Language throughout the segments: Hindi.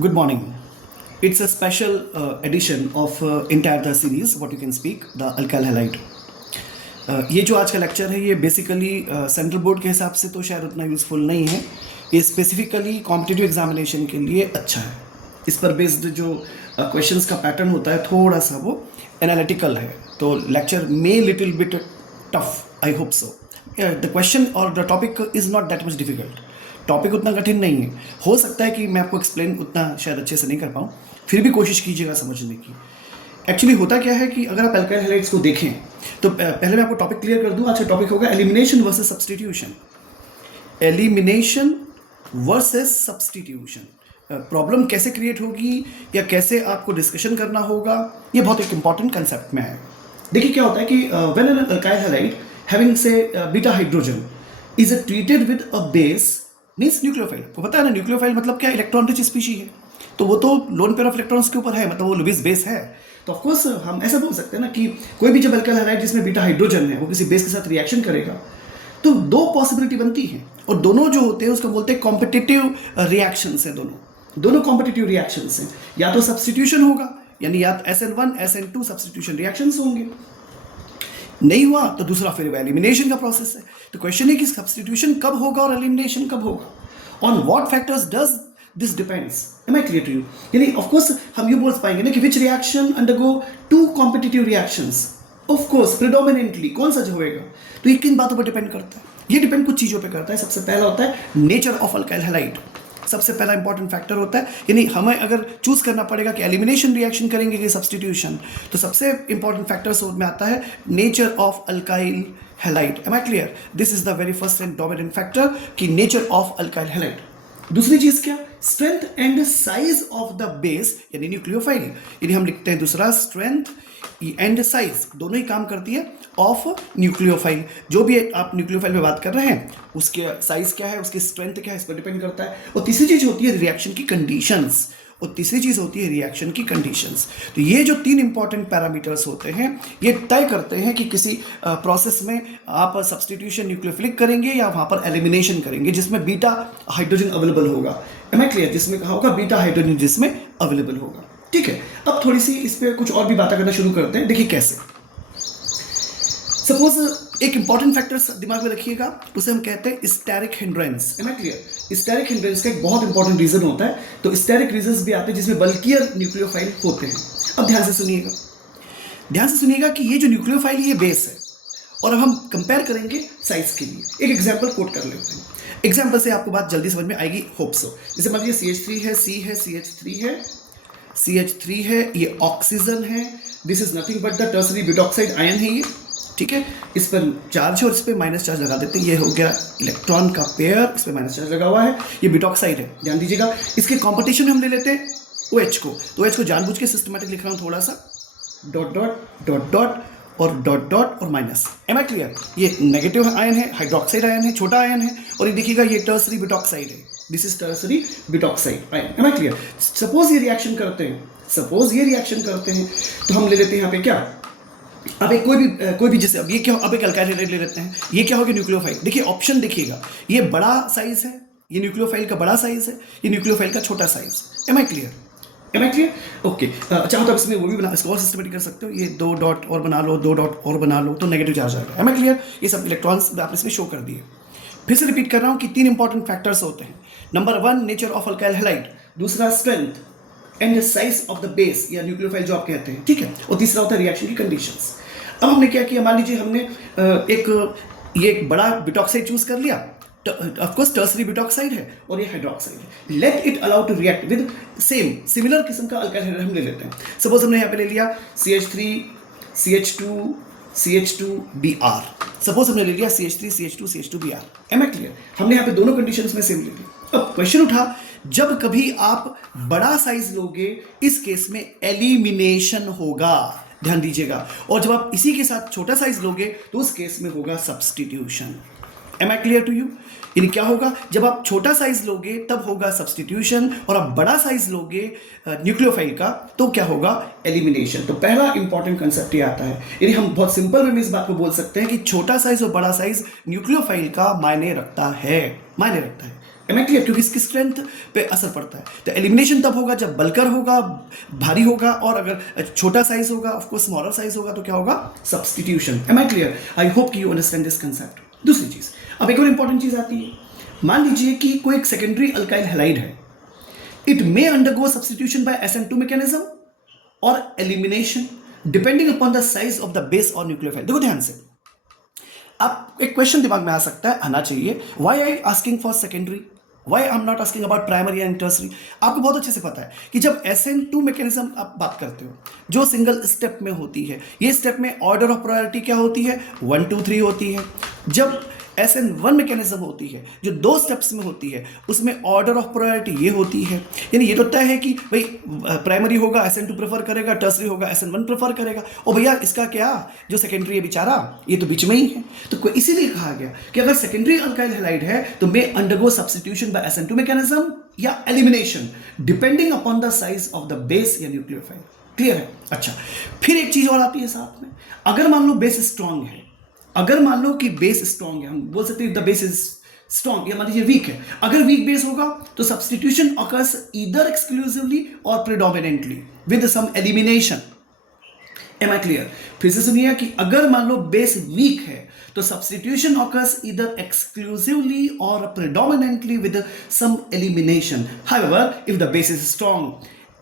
Good morning. It's a special edition of entire the series, what you can speak, the alkyl halide. ये जो आज का लेक्चर है ये बेसिकली सेंट्रल बोर्ड के हिसाब से तो शायद उतना यूज़फुल नहीं है. ये स्पेसिफिकली कॉम्पिटिटिव एग्जामिनेशन के लिए अच्छा है. इस पर बेस्ड जो क्वेश्चंस का पैटर्न होता है थोड़ा सा वो एनालिटिकल है, तो लेक्चर मे little bit tough. I hope so. The question और the topic is not that much difficult. Topic उतना कठिन नहीं है. हो सकता है कि मैं आपको एक्सप्लेन उतना शायद अच्छे से नहीं कर पाऊँ, फिर भी कोशिश कीजिएगा समझने की. एक्चुअली होता क्या है कि अगर आप अल्काइल हैलाइड्स को देखें तो पहले मैं आपको टॉपिक क्लियर कर दूं. आज का टॉपिक होगा elimination versus substitution. Elimination versus substitution. Problem कैसे क्रिएट होगी या कैसे आपको डिस्कशन करना होगा, ये बहुत एक इंपॉर्टेंट कंसेप्ट में है. देखिए क्या होता है कि when an alkyl halide having से beta hydrogen is treated with a base means nucleophile. तो पता है ना न्यूक्लियोफाइल मतलब क्या, इलेक्ट्रॉन रिच स्पीशी है, तो वो तो लोन पेयर ऑफ इलेक्ट्रॉन्स के ऊपर है, मतलब वो लुईस बेस है. तो ऑफकोर्स हम ऐसा बोल सकते हैं ना कि कोई भी जब अल्काइल हैलाइड जिसमें बीटा हाइड्रोजन है वो किसी बेस के साथ रिएक्शन करेगा तो दो पॉसिबिलिटी बनती है, और दोनों जो होते हैं उसको बोलते हैं कॉम्पिटिटिव रिएक्शंस हैं. दोनों कॉम्पिटिटिव रिएक्शंस हैं. या तो सब्स्टिट्यूशन होगा, यानी या SN1 SN2 सब्स्टिट्यूशन रिएक्शंस होंगे. नहीं हुआ तो दूसरा फिर एलिमिनेशन का प्रोसेस है. तो क्वेश्चन है कि सब्स्टिट्यूशन कब होगा और एलिमिनेशन कब होगा. On what factors does this depends. Am I clear to you. यानी ऑफ कोर्स हम ये बोल पाएंगे ना कि which reaction undergo to competitive reactions. Of course predominantly कौन सा जो होएगा, तो ये किन बातों पर डिपेंड करता है. ये डिपेंड कुछ चीज़ों पे करता है. सबसे पहला होता है नेचर ऑफ अल्काइल हैलाइड. सबसे पहला इंपॉर्टेंट फैक्टर होता है. यानी हमें अगर चूज करना पड़ेगा कि एलिमिनेशन रिएक्शन करेंगे कि सब्स्टिट्यूशन, तो सबसे इंपॉर्टेंट फैक्टर में आता है nature of alkyl halide. Am I clear. This is the very first and dominant factor कि नेचर ऑफ अल्काइल हैलाइड. दूसरी चीज क्या, strength and size of the base यानी न्यूक्लियोफाइल. यानी हम लिखते हैं दूसरा स्ट्रेंथ एंड साइज, दोनों ही काम करती है ऑफ न्यूक्लियोफाइल. जो भी आप न्यूक्लियोफाइल में बात कर रहे हैं उसके साइज क्या है, उसकी स्ट्रेंथ क्या है, इस पर डिपेंड करता है. और तीसरी चीज होती है रिएक्शन की कंडीशंस. तो ये जो तीन इंपॉर्टेंट पैरामीटर्स होते हैं ये तय करते हैं कि किसी प्रोसेस में आप सब्स्टिट्यूशन न्यूक्लियोफिलिक करेंगे या वहां पर एलिमिनेशन करेंगे जिसमें बीटा हाइड्रोजन अवेलेबल होगा. Am I clear. जिसमें कहा होगा बीटा हाइड्रोजन जिसमें अवेलेबल होगा. ठीक है. अब थोड़ी सी इस पर कुछ और भी बातें करना शुरू करते हैं. देखिए कैसे. सपोज एक इंपॉर्टेंट फैक्टर दिमाग में रखिएगा, उसे हम कहते हैं steric hindrance. Am I clear. Steric hindrance का एक बहुत इंपॉर्टेंट रीजन होता है. तो स्टेरिक रीजंस भी आते हैं जिसमें बल्कियर न्यूक्लियोफाइल होते हैं. अब ध्यान से सुनिएगा कि ये जो न्यूक्लियोफाइल ये बेस है, और अब हम कंपेयर करेंगे साइज के लिए. एक एग्जाम्पल कोट कर लेते हैं. एग्जाम्पल से आपको बात जल्दी समझ में आएगी, होप सो. जैसे मान लीजिए CH3 है, C है, CH3 है, ये ऑक्सीजन है. This is nothing but the tertiary butoxide ion है ये. ठीक है. इस पर चार्ज है और इस पर माइनस चार्ज लगा देते हैं. ये हो गया इलेक्ट्रॉन का पेयर, इस पर माइनस चार्ज लगा हुआ है. ये ब्यूटॉक्साइड है. ध्यान दीजिएगा. इसके कॉम्पिटिशन में हम ले लेते हैं OH को. तो OH को जानबूझ के सिस्टमेटिक लिख रहा हूँ थोड़ा सा, डॉट डॉट डॉट डॉट और डॉट डॉट और माइनस. Am I clear. ये नेगेटिव आयन है, हाइड्रोक्साइड आयन है, छोटा आयन है. और ये देखिएगा ये टर्सरी ब्यूटॉक्साइड है. This is tertiary butoxide ion. Am I clear. Suppose ये रिएक्शन करते हैं तो हम ले लेते हैं यहाँ पे क्या, अब एक कोई भी जैसे अब ये क्या, अब एक अल्काइल हैलाइड ले लेते हैं. ये क्या होगा, न्यूक्लियोफाइल. देखिए ऑप्शन देखिएगा, ये बड़ा साइज है, ये न्यूक्लियोफाइल का बड़ा साइज है, ये न्यूक्लियोफाइल का छोटा size. Am I clear. Okay. चाहो तो इसमें वो भी बना, इसको और सिस्टमेटिक कर सकते हो. ये 2 डॉट और बना लो तो नेगेटिव चार्ज आएगा. Am I clear. ये सब इलेक्ट्रॉन्स आपने इसमें शो कर दिए. फिर से रिपीट कर रहा हूँ कि तीन इंपॉर्टेंट फैक्टर्स होते हैं. Number 1 nature of alkyl halide, दूसरा strength and size of the base या न्यूक्लियोफाइल जो आप कहते हैं. ठीक है. और तीसरा होता है रिएक्शन की कंडीशंस. अब हमने क्या किया, मान लीजिए हमने एक बड़ा ब्यूटॉक्साइड चूज कर लिया. ऑफ कोर्स टर्सरी ब्यूटॉक्साइड है और ये हाइड्रोक्साइड है. Let it allow to react with similar किस्म का अल्काइल हाइड्राइड हम ले लेते हैं. सपोज हमने यहाँ पे ले लिया CH3 CH2 Br. सपोज हमने ले लिया CH3 CH2 Br. M I clear. हमने यहाँ पे दोनों कंडीशंस में सेम ले लिया. अब क्वेश्चन उठा, जब कभी आप बड़ा साइज लोगे इस केस में एलिमिनेशन होगा. ध्यान दीजिएगा. और जब आप इसी के साथ छोटा साइज लोगे तो उस केस में होगा substitution. Am I clear to you. यानी क्या होगा, जब आप छोटा साइज लोगे तब होगा सब्स्टिट्यूशन, और आप बड़ा साइज लोगे न्यूक्लियोफाइल का तो क्या होगा, एलिमिनेशन. तो पहला इंपॉर्टेंट कंसेप्ट ये आता है. यानी हम बहुत सिंपल वे में इस बात को बोल सकते हैं कि छोटा साइज और बड़ा साइज न्यूक्लियोफाइल का मायने रखता है. Am I clear? क्योंकि इसकी स्ट्रेंथ पे असर पड़ता है। तो एलिमिनेशन तब होगा जब बल्कर होगा, भारी होगा, और अगर छोटा साइज होगा, ऑफकोर्स स्मॉलर साइज होगा, तो क्या होगा? Substitution. Am I clear? I hope कि यू अंडरस्टैंड दिस कंसेप्ट। दूसरी चीज, अब एक और इंपॉर्टेंट चीज आती है। मान लीजिए कि कोई एक सेकेंडरी अल्काइल हैलाइड है, it may undergo substitution by SN2 mechanism और elimination depending upon the size of the base और न्यूक्लियोफाइल। देखो ध्यान से, आप एक क्वेश्चन दिमाग में आ सकता है, आना चाहिए, why I asking for secondary, why I am not asking about primary and tertiary. आपको बहुत अच्छे से पता है कि जब SN2 मैकेनिज्म आप बात करते हो, जो सिंगल स्टेप में होती है, ये स्टेप में ऑर्डर ऑफ प्रायोरिटी क्या होती है? 1 2 3 होती है। जब SN1 मैकेनिज्म होती है, जो 2 स्टेप्स में होती है, उसमें ऑर्डर ऑफ प्रायोरिटी ये होती है। यानी ये तो तय है कि भाई प्राइमरी होगा SN2 प्रेफर करेगा, टर्सरी होगा SN1 प्रेफर करेगा। और भैया इसका क्या, जो सेकेंडरी है बेचारा, ये तो बीच में ही है। तो इसीलिए कहा गया कि अगर सेकेंडरी अल्काइल हैलाइड है तो may undergo substitution by SN2 mechanism या elimination depending upon the size of the base या न्यूक्लियोफाइल। क्लियर है? अच्छा, फिर एक चीज और आती है साथ में। अगर मान लो बेस स्ट्रांग है, अगर मान लो कि बेस स्ट्रांग है, हम बोल सकते हैं द बेस इज स्ट्रांग, या मान लीजिए वीक है। अगर वीक बेस होगा तो सब्स्टिट्यूशन ऑकर्स ईदर एक्सक्लूसिवली और predominantly with some elimination. Am I clear? फिर से सुनिए कि अगर मान लो बेस वीक है तो सब्स्टिट्यूशन ऑकर्स ईदर एक्सक्लूसिवली और predominantly with some elimination. However if the base is strong,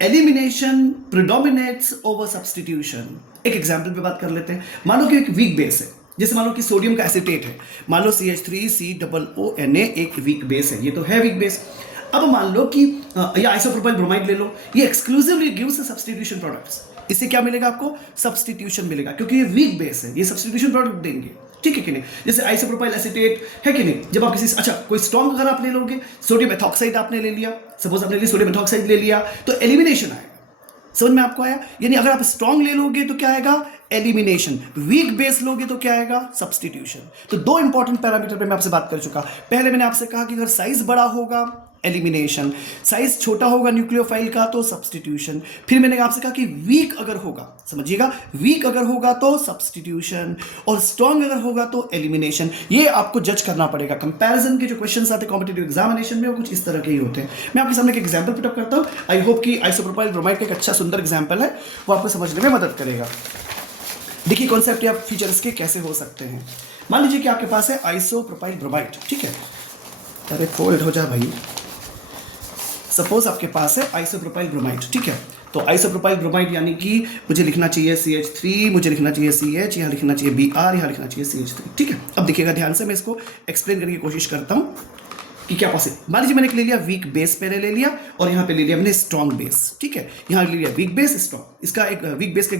elimination predominates over substitution. एक एग्जांपल पे बात कर लेते हैं। मान लो कि एक वीक बेस है, जैसे मान लो कि सोडियम का एसीटेट है, मान लो CH3COONA एक वीक बेस है, ये तो है वीक बेस। अब मान लो कि या आइसोप्रोपाइल ब्रोमाइड ले लो, ये एक्सक्लूसिवली गिव्स सब्स्टिट्यूशन प्रोडक्ट्स। इससे क्या मिलेगा आपको? सब्स्टिट्यूशन मिलेगा, क्योंकि ये वीक बेस है, ये सब्स्टिट्यूशन प्रोडक्ट देंगे। ठीक है कि नहीं? जैसे आइसोप्रोपाइल एसीटेट है कि नहीं, जब आप किसी, अच्छा कोई स्ट्रॉन्ग अगर आप ले लोगे, सोडियम एथॉक्साइड आपने ले लिया, सपोज आपने सोडियम एथॉक्साइड ले लिया, तो एलिमिनेशन आएगा। समझ में आपको आया? यानी अगर आप स्ट्रॉन्ग ले लोगे तो क्या आएगा? एलिमिनेशन। वीक बेस लोगे तो क्या आएगा? सब्स्टिट्यूशन। तो 2 इंपॉर्टेंट पैरामीटर पे मैं आपसे बात कर चुका। पहले मैंने आपसे कहा कि अगर साइज बड़ा होगा एलिमिनेशन, साइज छोटा होगा न्यूक्लियोफाइल का तो सब्स्टिट्यूशन। फिर मैंने आपसे कहा कि वीक अगर होगा, समझिएगा, वीक अगर होगा तो सब्स्टिट्यूशन, और स्ट्रॉन्ग अगर होगा तो एलिमिनेशन। ये आपको जज करना पड़ेगा। कंपैरिजन के जो क्वेश्चंस आते हैं कॉम्पिटिटिव एग्जामिनेशन में, वो कुछ इस तरह के ही होते हैं। मैं आपके सामने एक एग्जांपल पुट अप करता हूं। आई होप कि आइसोप्रोपाइल ब्रोमाइड का एक अच्छा सुंदर एग्जांपल है, वो आपको समझने में मदद करेगा। देखिए कॉन्सेप्ट या फीचर्स के कैसे हो सकते हैं। मान लीजिए कि आपके पास है आइसोप्रोपाइल ब्रोमाइड, ठीक है? अरे फोल्ड हो जा भाई। सपोज आपके पास है आइसोप्रोपाइल ब्रोमाइड, ठीक है? तो आइसोप्रोपाइल ब्रोमाइड यानी कि मुझे लिखना चाहिए CH3, मुझे लिखना चाहिए CH, यहाँ लिखना चाहिए Br, यहाँ लिखना चाहिए CH3, ठीक है? अब देखिएगा ध्यान से, मैं इसको एक्सप्लेन करने की कोशिश करता हूँ कि क्या पॉसिबल। मान लीजिए मैंने ले लिया वीक बेस, पहले ले लिया, और यहाँ पे ले लिया मैंने स्ट्रॉन्ग बेस, ठीक है? यहाँ ले लिया वीक बेस, स्ट्रॉन्ग। इसका एक वीक बेस का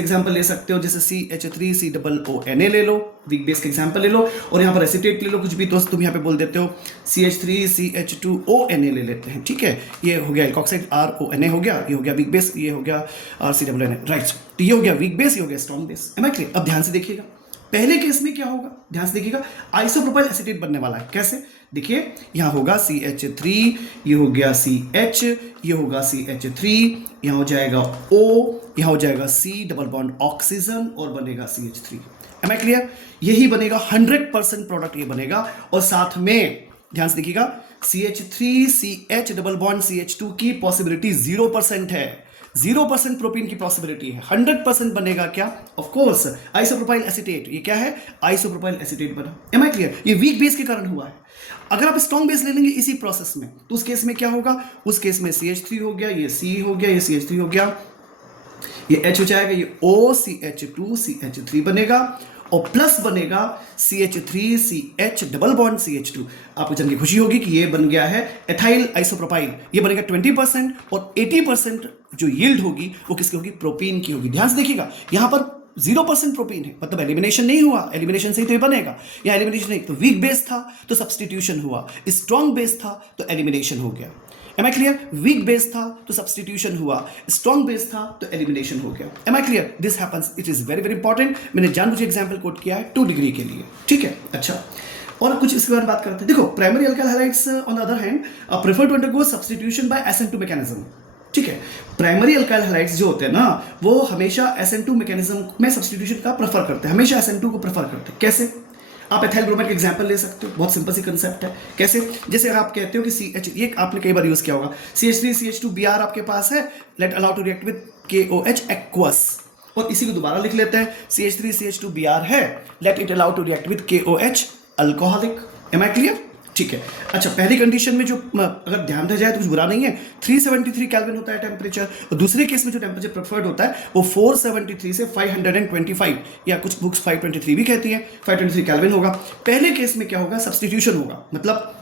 एग्जांपल ले सकते हो, जैसे CH3COONA ले लो, वीक बेस का एग्जांपल ले लो, और यहाँ पर एसीटेट ले लो, कुछ भी तो तुम यहाँ पे बोल देते हो CH3CH2ONA ले लेते हैं, ठीक है? ये हो गया एल्कोक्साइड RONA हो गया, ये हो गया वीक बेस, ये हो गया RCOONA, राइट? तो ये हो गया वीक बेस, ये हो गया strong base. Am I clear? अब ध्यान से देखिएगा, पहले केस में क्या होगा, ध्यान से देखिएगा, आइसोप्रोपाइल एसीटेट बनने वाला है। कैसे? देखिए, यहां होगा CH3, ये हो गया CH, ये होगा CH3, यहां हो जाएगा O, यहां हो जाएगा C डबल बॉन्ड ऑक्सीजन, और बनेगा CH3। Am I clear? यही बनेगा 100% प्रोडक्ट, ये बनेगा। और साथ में ध्यान से देखिएगा, CH3CH डबल बॉन्ड CH2 की पॉसिबिलिटी 0% है। 0% प्रोपीन की पॉसिबिलिटी है। 100% बनेगा क्या? Of course isopropyl acetate. ये क्या है? आइसोप्रोपाइल एसीटेट बना। Am I clear? ये वीक बेस के कारण हुआ है। अगर आप स्ट्रॉन्ग बेस ले लेंगे इसी प्रोसेस में, तो उस केस में क्या होगा? उस केस में CH3 हो गया, ये C हो गया, ये CH3 हो गया, ये H हो जाएगा, ये O CH2 CH3 बनेगा, और प्लस बनेगा CH3CH डबल बॉन्ड CH2। आपको जान के खुशी होगी कि ये बन गया है एथाइल आइसोप्रोपाइल। ये बनेगा 20%, और 80% जो यील्ड होगी वो किसकी होगी? प्रोपीन की होगी। ध्यान से देखिएगा, यहां पर 0% प्रोपीन है, मतलब एलिमिनेशन नहीं हुआ, एलिमिनेशन से ही तो ये बनेगा। या एलिमिनेशन नहीं, तो वीक बेस था तो सब्स्टिट्यूशन हुआ, स्ट्रॉन्ग बेस था तो एलिमिनेशन हो गया। Am I clear? Weak base था तो सब्स्टिट्यूशन हुआ, स्ट्रॉन्ग बेस था तो एलिमिनेशन हो गया। Am I clear? This happens, it is very very important. मैंने जानबूझ एग्जांपल कोट किया है 2 डिग्री के लिए, ठीक है? अच्छा, और कुछ इसके बारे में बात करते हैं। देखो, primary alkyl halides on the other hand prefer to undergo substitution by SN2 mechanism, ठीक है? प्राइमरी अल्काइल हैलाइड्स जो होते हैं ना, वो हमेशा SN2 मैकेनिज्म में सब्स्टिट्यूशन का प्रेफर करते हैं, हमेशा SN2 को प्रेफर करते हैं। कैसे? आप एथाइल ब्रोमाइड का एग्जांपल ले सकते हो, बहुत सिंपल सी कंसेप्ट है। कैसे? जैसे आप कहते हो कि CH, ये आपने कई बार यूज किया होगा, CH3CH2Br आपके पास है, let allow to react with KOH aqueous, और इसी को दोबारा लिख लेते हैं, CH3CH2Br है, let it allow to react with KOH alcoholic. Am I clear? ठीक है। अच्छा, पहली कंडीशन में जो अगर ध्यान दिया जाए तो कुछ बुरा नहीं है, 373 केल्विन होता है टेम्परेचर, और दूसरे केस में जो टेम्परेचर प्रेफर्ड होता है वो 473 से 525, या कुछ बुक्स 523 भी कहती हैं, 523 केल्विन होगा। पहले केस में क्या होगा? सब्सटीट्यूशन होगा, मतलब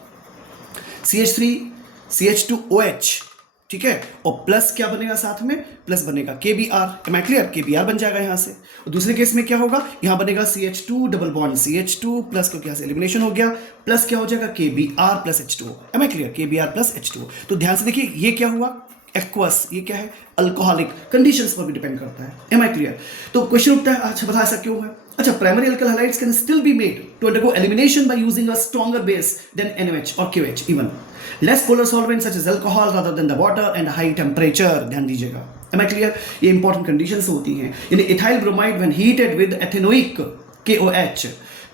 CH3CH2OH, ठीक है, और प्लस क्या बनेगा साथ में? प्लस बनेगा KBr। Am I clear? KBr बन जाएगा यहाँ से। और दूसरे केस में क्या होगा? यहाँ बनेगा CH2 double bond CH2 plus, क्योंकि यहाँ से एलिमिनेशन हो गया, प्लस क्या हो जाएगा? KBr plus H2O। Am I clear? KBr plus H2O। तो ध्यान से देखिए, ये क्या हुआ? एक्वस, ये क्या है? अल्कोहलिक। कंडीशंस पर भी डिपेंड करता है। Am I clear? तो क्वेश्चन उठता है, अच्छा बता ऐसा क्यों है? अच्छा, primary alkyl halides can still be made to undergo elimination by using a stronger base than NaOH और KOH, even less polar solvents such as alcohol rather than the water and high temperature। ध्यान दीजिएगा। Am I clear? ये इंपॉर्टेंट कंडीशंस होती हैं। यानी ethyl bromide when heated with ethanoic KOH,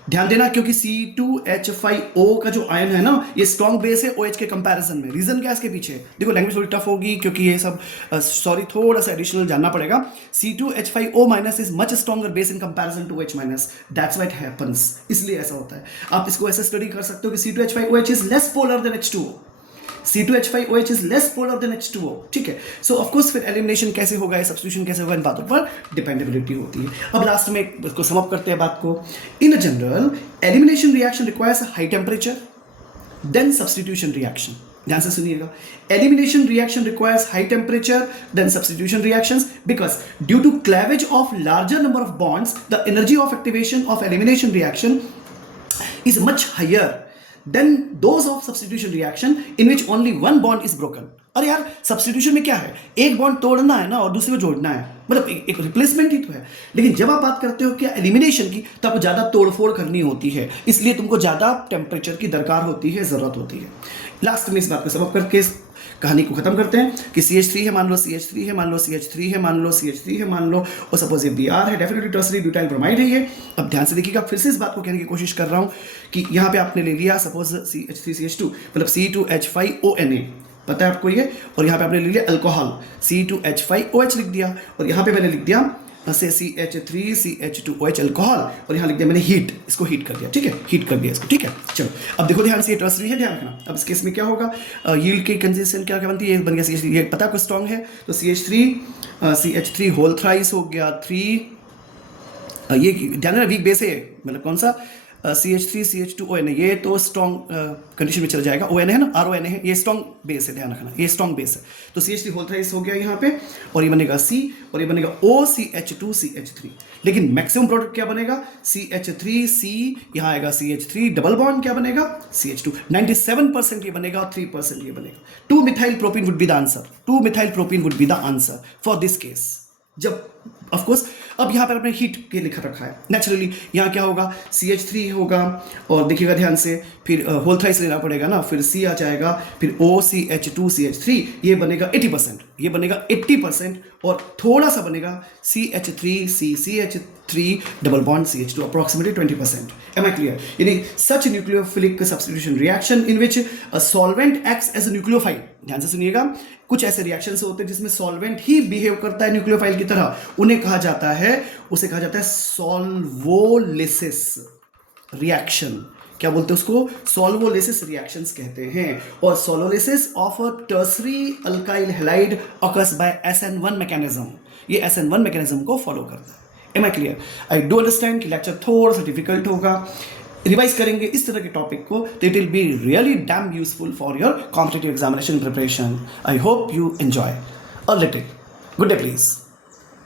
ध्यान देना, क्योंकि C2H5O का जो आयन है ना, ये स्ट्रॉन्ग बेस है OH के कंपैरिजन में। रीजन क्या है इसके पीछे? देखो, लैंग्वेज थोड़ी टफ होगी क्योंकि ये सब सॉरी थोड़ा सा एडिशनल जानना पड़ेगा। C2H5O minus is much stronger base in comparison to OH minus, that's why it happens, इसलिए ऐसा होता है। आप इसको ऐसे स्टडी कर सकते हो कि C2H5OH is less polar than H2O, C2H5OH is less polar than H2O, ठीक है। सो ऑफकोर्स फिर एलिमिनेशन कैसे होगा, सब्स्टिट्यूशन कैसे होगा, इन बातों पर डिपेंडेबिलिटी होती है। अब लास्ट में इसको सम अप करते हैं बात को। In general, elimination reaction requires high temperature than substitution reaction. ध्यान से सुनिएगा, elimination reaction requires high temperature than substitution reactions because due to cleavage of larger number of bonds the energy of activation of elimination reaction is much higher than those of substitution reaction in which only one bond is broken। अरे यार, सब्स्टिट्यूशन में क्या है? एक बॉन्ड तोड़ना है ना और दूसरे को जोड़ना है, मतलब एक रिप्लेसमेंट ही तो है। लेकिन जब आप बात करते हो क्या एलिमिनेशन की, तो आपको ज़्यादा तोड़फोड़ करनी होती है, इसलिए तुमको ज़्यादा टेम्परेचर की दरकार होती है, ज़रूरत होती है। लास्ट में इस बात को सम अप करके कहानी को खत्म करते हैं कि CH3 है, मान लो CH3 है, मान लो CH3 है, मान लो CH3 है, मान लो, और सपोज ये Br है, डेफिनेटली टर्सरी ब्यूटाइल ब्रोमाइड है ये। अब ध्यान से देखिएगा, फिर से इस बात को कहने की कोशिश कर रहा हूँ कि यहाँ पे आपने ले लिया सपोज CH3CH2 मतलब C2H5ONA, पता है आपको ये, और यहाँ पे आपने ले लिया अल्कोहल C2H5OH लिख दिया, और यहाँ पे मैंने लिख दिया से CH3CH2OH अल्कोहल, और यहाँ लिख दिया मैंने हीट, इसको हीट कर दिया, ठीक है, हीट कर दिया इसको, ठीक है। चलो अब देखो ध्यान से, ये टर्सरी है, ध्यान रखना। अब इस केस में क्या होगा? यील्ड की कंसिस्टेंसी क्या बनती है? ये बन गया CH3, ये पता आपको स्ट्रॉन्ग है, तो CH3 होल थ्राइस हो गया 3, ये ध्यान रखना वीक बेस है, मतलब कौन सा? CH3CH2ON, ये तो स्ट्रॉन्ग कंडीशन में चल जाएगा। ON है ना, RON है, ये स्ट्रॉन्ग बेस है, ध्यान रखना, ये स्ट्रॉन्ग बेस है। तो CH3 होल थ्राइस हो गया यहाँ पे, और ये बनेगा C, और ये बनेगा OCH2CH3। लेकिन मैक्सिमम प्रोडक्ट क्या बनेगा? CH3C, यहाँ आएगा CH3 डबल बॉन्ड, क्या बनेगा? CH2। 97% ये बनेगा और 3% ये बनेगा। 2 methyl propene would be the answer, 2 methyl propene would be the answer for this case. जब ऑफकोर्स अब यहाँ पर आपने हीट के लिखा रखा है, नेचुरली यहाँ क्या होगा? CH3 होगा, और देखिएगा ध्यान से, फिर होल थ्राइस लेना पड़ेगा ना, फिर C आ जाएगा, फिर OCH2CH3, ये बनेगा 80%, ये बनेगा 80%, और थोड़ा सा बनेगा CH3CCH3 double bond CH2, approximately 20%। Am I clear? यानी such nucleophilic substitution reaction in which a solvent acts as a nucleophile. ध्यान से सुनिएगा, कुछ ऐसे रिएक्शन होते हैं जिसमें सॉल्वेंट ही बिहेव करता है न्यूक्लियोफाइल की तरह, उन्हें कहा जाता है, उसे कहा जाता है सॉल्वोलिसिस रिएक्शन। क्या बोलते हैं उसको? सॉल्वोलिसिस रिएक्शंस कहते हैं। और solvolysis of a tertiary alkyl halide occurs by SN1 mechanism, ये SN1 मैकेनिज्म को फॉलो करता है। Am I clear? I do understand कि लेक्चर थोड़ा सा डिफिकल्ट होगा, रिवाइज करेंगे इस तरह के टॉपिक को तो it will be really dam useful for your competitive examination preparation. I hope you enjoy a little. Good day please.